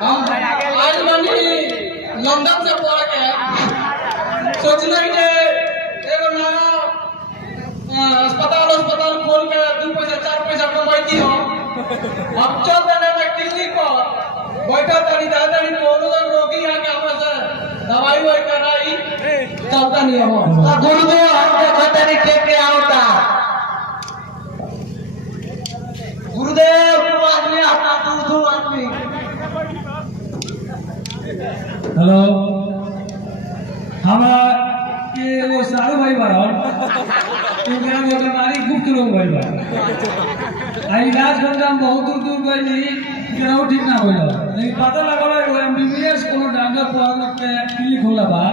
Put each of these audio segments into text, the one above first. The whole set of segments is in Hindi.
हम आज बनी लंदन से पढ़ के सोचना कि एगो नया अस्पताल खोल के 2 पैसा 4 पैसा कमाती हो। हम चल देने में क्लिनिक पर बैठा तनी दादानी कोनो रोगी आके हमरा से दवाई वही कराई चलता नहीं हो। गुरुदेव हमके खतरी के आवता गुरुदेव तू आदमी अपना तू आदमी। हेलो हमारा ये वो सारू भाई बारा क्योंकि हम वो बीमारी गुप्त रोग भाई बारा इलाज करके हम बहुत दूर दूर गए नहीं केनाऊ ठीक ना हो नहीं पता लगा वो एमबीबीएस कोनो डॉक्टर पढ़ के क्लिनिक होला बा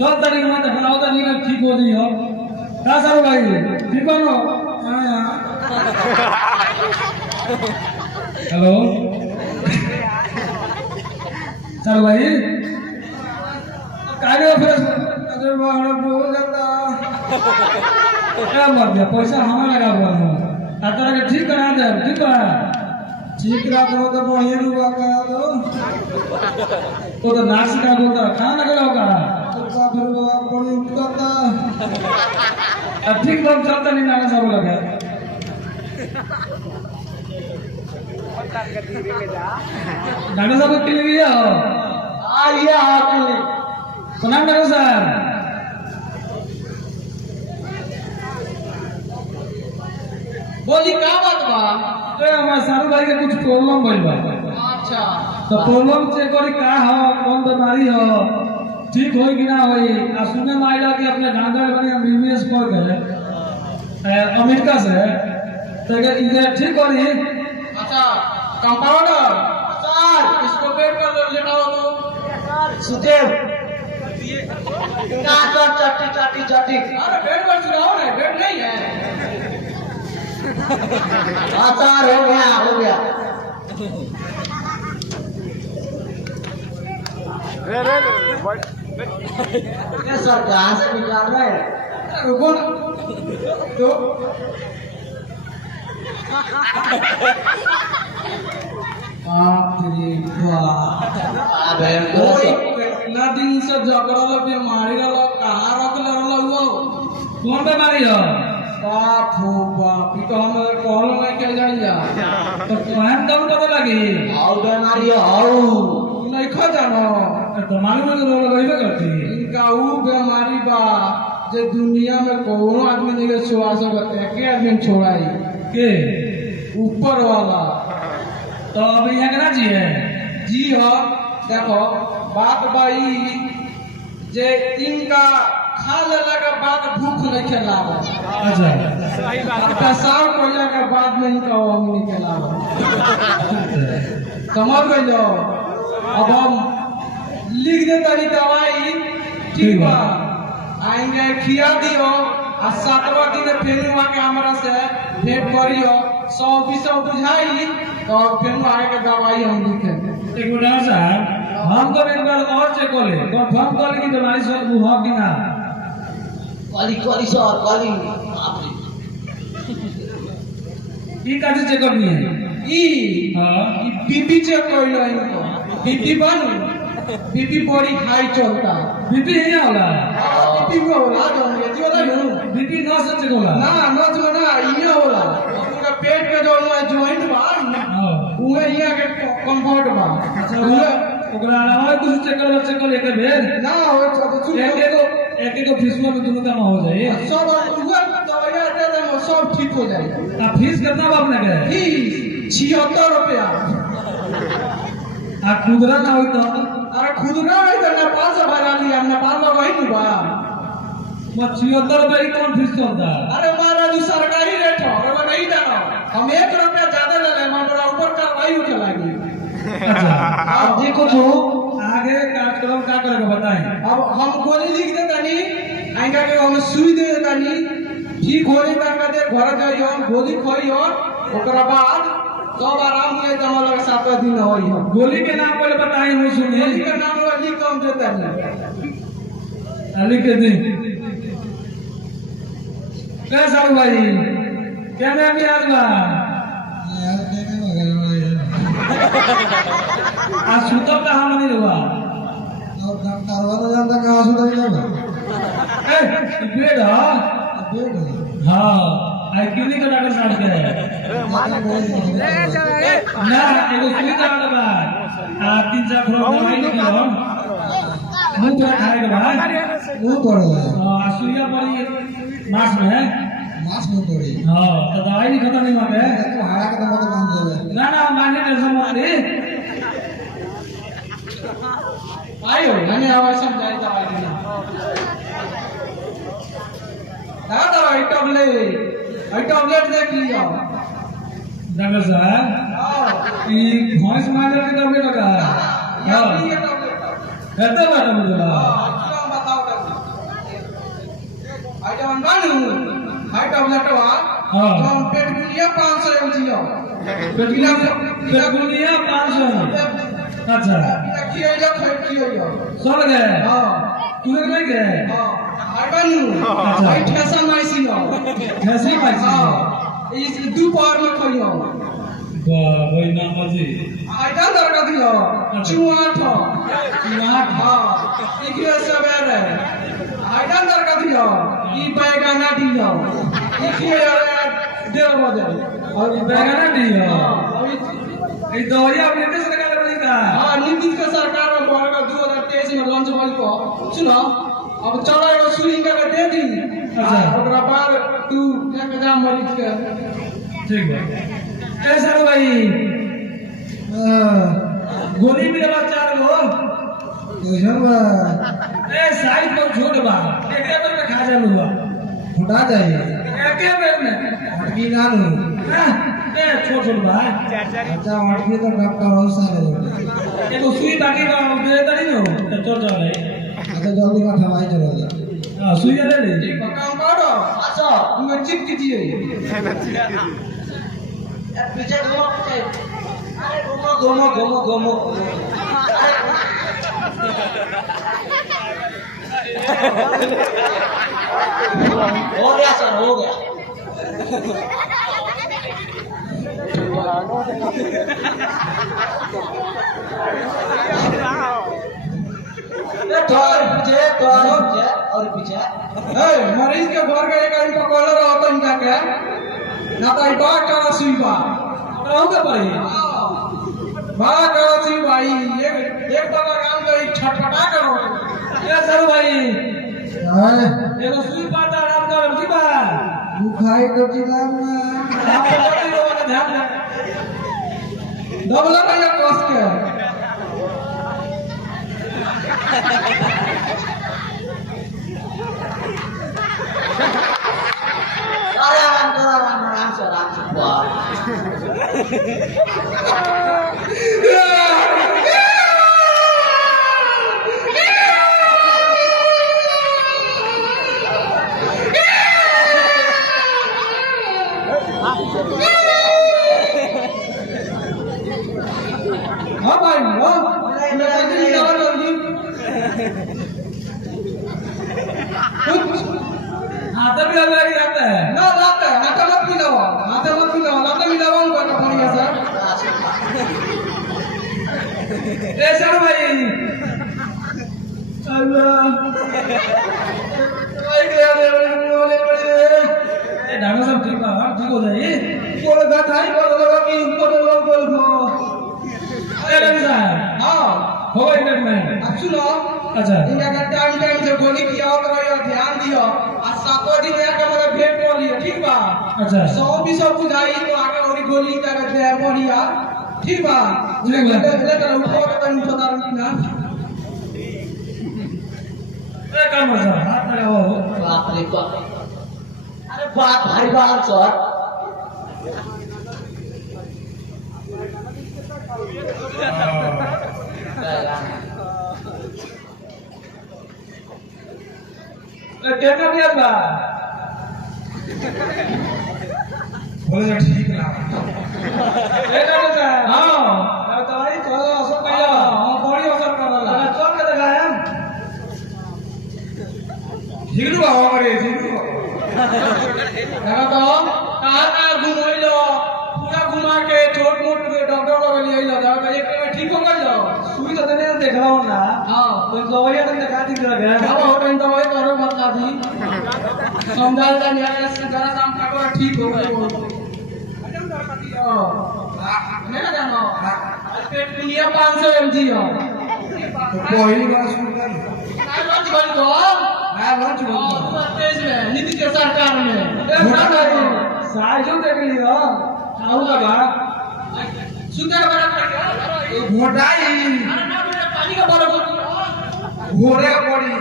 सब तारीख में देखलाओ तो नहीं ठीक हो रही हो का सारू भाई ठीक हो नो हेलो सारू भाई काले फिर अरे बाहर बोल जाता क्या मर गया पैसा हमें लगा हुआ है अतर के ठीक करा दे ठीक है ठीक रखो तो वही रुपया करा दो तो नाच का बोलता कहाँ लगा होगा तो फिर बड़ी उठता ठीक बात चलता नहीं नाच सब लगा डॉक्टर साहब के लिए आइए आपने प्रणाम डॉक्टर साहब। बोली का बात बा? हमारे सारू भाई के कुछ प्रॉब्लम भइल बा। अच्छा तो प्रॉब्लम चेक करी का हो कौन बीमारी हो ठीक होई कि ना होई आ सुने में आइला कि अपने गांधर बने एमबीबीएस पढ़ गए अमेरिका से तो इधर ठीक करी। अच्छा कंपाउंडर सर इसको बेड पर लेटाओ तो सुदेव ना सर चट्टी चट्टी चट्टी अरे बेड पर सुनाओ ना बेड नहीं है। आचार हो गया ये सर कहाँ से निकाल रहे हैं रुको ना तो बाप रे बाप अबे कितना दिन से झगड़ल बीमारी रहा कहाँ रखले रहा वो कौन बीमारी हो बाप हो बाप ई तो हम कहलो नहीं के जान जा तो कौन कौन पता लगी आओ बीमारी आओ नहीं खा जानो तो मालूम है तो लगइबे करती इनका वो बीमारी बा जे दुनिया में कोनो आदमी नहीं के छुआ सकते के आदमी छोड़ाई के ऊपर वाला तो अब यहाँ केना जी है जी हो देखो बात बाई जे इनका खा लेला के बाद भूख नहीं खेलावा अच्छा पेशाब कोइला के बाद में इनका अंग नहीं खेलावा समझ गए जो अब हम लिख दे तनी दवाई ठीक बा आएंगे खिया दियो आ 7वां दिन फिर वहां के हमरा से भेंट करियो 100 बुझाई तो फिर आगे के दवाई हम लिखे एक मिनट साहब हम तो एक बार और चेक कर ले कंफर्म कर ले कि बीमारी सब हो कि ना कली सर कली ई का चेक करनी है ई हां बीपी चेक करियो इनको बीपी बन बीपी बड़ी हाई चलता बीपी ही होला बीपी को होला जो ये जी वाला नु बीपी ना से चेक होला ना नच में ना ये होला उनका पेट के जो जॉइंट बा हां उहे यहाँ के कंफर्ट बा अच्छा ओकरा अलावा कुछ चेक कर एक बेर ना हो तो एक एक फीसवा में दोनों काम हो जाए सब उहे दवाई दे दे सब ठीक हो जाए आ फीस कितना बाप ने के फीस 76 रुपया आ खुदरा ना होई तो अरे खुद ना है तो नेपाल से भरा लिया हम नेपाल में वही नहीं बा 76 रुपए की कौन फीस चलता अरे हमारा जो सरकारी रेट है और नहीं जाना हम 1 रुपया ज्यादा ले ले हमारा ऊपर कार्रवाई उठे लगी अच्छा आप देखो जो आगे कार्यक्रम क्या करेगा बताएं अब हम गोली लिख दे तनी आएगा के हम सुई दे तनी ठीक होई तक दे घर जाइयो गोली खोइयो ओकरा बाद सब आराम के जमा लग 7 दिन होई हो गोली के नाम पहले बताएं वो सुनिए गोली का नाम लिख कम देता है अली के दिन क्या साहब भाई क्या नाम याद बा आज सुतल कहाँ मनी रुआ और डॉक्टर वाला जानता कहाँ सुधा जाएगा ए बेड हां बेड हां आई क्यों नहीं का डॉक्टर साहब के ना एगो सुई दवा बा आ 3-4 फ्लोर दवाई निकलो मुंह पर खाए के बाद मुंह तोड़ हां सुइया पड़ी मास में मांस मुंह तोड़ी हां तो दवाई नहीं खत्म नहीं मांगे तो हाड़ा का दवा तो काम देवे ना ना माने टेंशन मत ले आयो मैंने आवाज समझाई दवाई देना दादा आई टैबलेट देख लियो डॉक्टर साहब हां ई भैंस मारने के दवाई लगा ये हां टैबलेट कहते बात मुझे हां बताओ आई डोंट मालूम आई टैबलेट वा हां तो पेट गुलिया 500 mg पेटगुलिया 500 अच्छा खियो सुन गए हां तूने नहीं गए हां आई बानू आई ठेसा माइसी हो कैसे पाइसी हां इस दोपहर में खइयो वाह भाई नाम मजी आई का दरका दियो चुआठ चुआठ हां इके सवेरे आई का दरका दियो ई बैगना दियो इके 1:30 बजे और बैगना दियो हां ई दवाई अपने देश लगा ले का हां नीतीश के सरकार में बढ़ 2023 में लॉन्च भइल को सुनो अब चढ़ेगा सुई के दे दी अच्छा ओकरा बाद तू एकदम मरीज के ठीक है कैसा रो भाई गोली भी वाला 4 गो कैसन बा ए साइज को छोड़ बा एक बार में खा जालू बा फुटा जाए एक बार में अटकी नानू ए छोड़ छोड़ बा अच्छा अटकी तो डॉक्टर हो सारे एगो सुई बाकी बा दे तड़ी नो तो चल चल अच्छा जल्दी का ठवाई चलो हां सुई ले ले काम करो अच्छा तुम चिप कीजिए पीछे घूमो पीछे अरे घूमो घूमो घूमो घूमो हो गया सर हो गया और पीछे ए मरीज के घर के एक आदमी पकड़ रहा तो इनका के ना तो इबा का सुईबा रहू के पड़ी बा का सुई भाई एक तरह काम कर छटपटा करो ए सर भाई हां एगो सुई पाता आराम कर की बा दुखाई तो जिलाम ना आप बड़ी लोग का ध्यान दे डबल का कस के आराम से वाह हां भाई हां मैं जल्दी दवा जल्दी कुछ हाथ भी अलग ही रहता है ना लाता है हाथ मत मिलाओ लाता मिलाओ उनका कपड़िया सर ए सर भाई अल्लाह भाई गया रे बोले बड़े ए डालो सब ठीक बा ठीक हो जाए बोल गठाई बोल लगा कि ऊपर लोग बोल दो ए रवि साहब हां हो गई ट्रीटमेंट अब सुनो अच्छा इनका का टाइम से गोली किया और ध्यान दियो आज 7 दिन में आके मेरे भेंट कर लियो ठीक बा अच्छा 100 बुझाई तो आगे और गोली का दे बढ़िया ठीक बा ठीक बा। लेकर उठो के तन पता नहीं ना ए काम कर सर हाथ लगाओ बाप रे बाप अरे बाप भारी बात सर ए टेका दिया बा बोले ठीक ना ए डॉक्टर साहब हां दवाई तो असर कइला हां बड़ी असर करला अरे चल के दिखाया झिगड़ू हमारे झिगड़ू लगा तो कहां घुमइलो पूरा घुमा के छोट मोट डॉक्टर लोग लिए जाओ एक में ठीक हो गई जाओ सुई तो देने देख रहा हूँ ना हां तो दवाइयाँ तो दिखा दी जगह चलो होटल दवाई करो बता दी समझा जा नहीं जरा शाम का ठीक हो गई एकदम डर दी हो नहीं ना जानो पेट दुनिया 500 mg हो कोई बात सुन कर काय लॉन्च बन दो मैं लॉन्च बोलता तेज में नीतीश सरकार में साइजो देख लियो खाऊ का बा सुंदर बड़ा कर मोटाई अरे ना बेटा पानी का बड़ा बोल घोड़े का पड़ी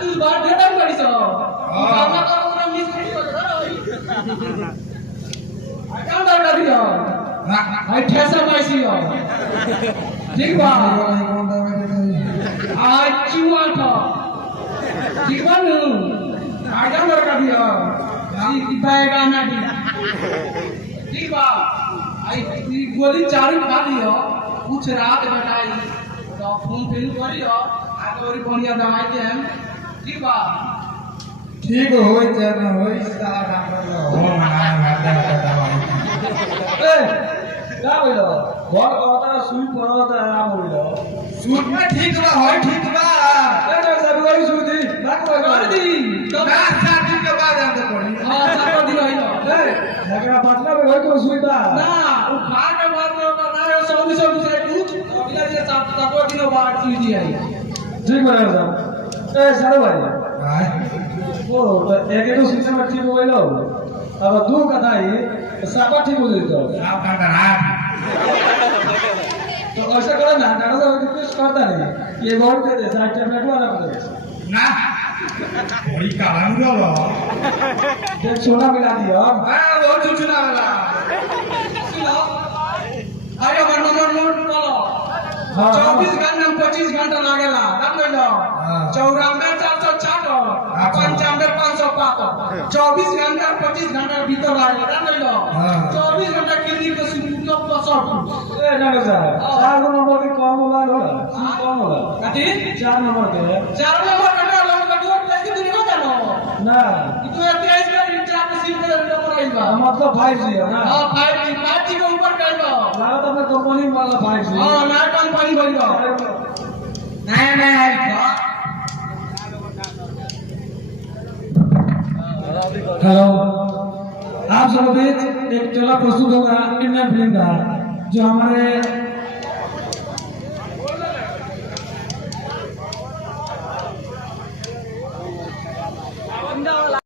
तू बात देता बड़ी सो बाबा का पूरा मिस कर दो क्या डर कर दियो भाई ठेसा पैसी हो ठीक बा आज चुआ था ठीक बा नु आज डर कर दियो जी पाएगा ना ठीक बा आई गोली चालू खा लियो कुछ रात बताई तो फोन पे करियो आगे और बढ़िया दवाई दे हम ठीक बा ठीक होई चाहे ना होई सारा डॉक्टर हो मना मार दे दवाई ए का बोलो घर कहता सुई पड़ता आराम होइलो सुई में ठीक बा होई ठीक बा ए डॉक्टर साहब कोई सुई दी बात कर दी तो ना साथी के बाद आते पड़ी हां सब दिन होइलो ए लगा पटना में होई तो सुई बा ना वो खा के बाद में बता रहे सब से कुछ अगला जे सात दिन बाद सुई दी आई ठीक बा साहब ए सारू भाई वो एक तो सिस्टम ठीक हो गइलो अब दो कथा ही सापा ठीक हो जइतो आप का रात तो ऐसा करो ना डाक्टर साहब रिक्वेस्ट करता नहीं ये गोल दे दे साइड टैबलेट वाला कर ना बड़ी कालानु लो एक सोना मिला दियो हां वो चुचुना वाला सुनो आयो मन करो 24 घंटा 25 घंटा लागेला दाम ले लो 94 466 95 505 24 घंटा 25 घंटा भीतर लागेला दाम ले लो 24 घंटा क्लिनिक के सुविधा पसंद ए डॉक्टर साहब 4 नंबर के कम होला कम होला कथी 4 नंबर के 4 नंबर का लोग का डोर कैसे दिन हो जानो ना इतो 23 का इंतजार में सीट पे नंबर आइल बा मतलब 5G है ना हां 5G के ऊपर कइल बा लागत अपने कंपनी वाला 5G हां नया कंपनी बन बा नया आइल बा हेलो आप सब बीच एक चोला प्रस्तुत होगा इंडियन फिल्म का जो हमारे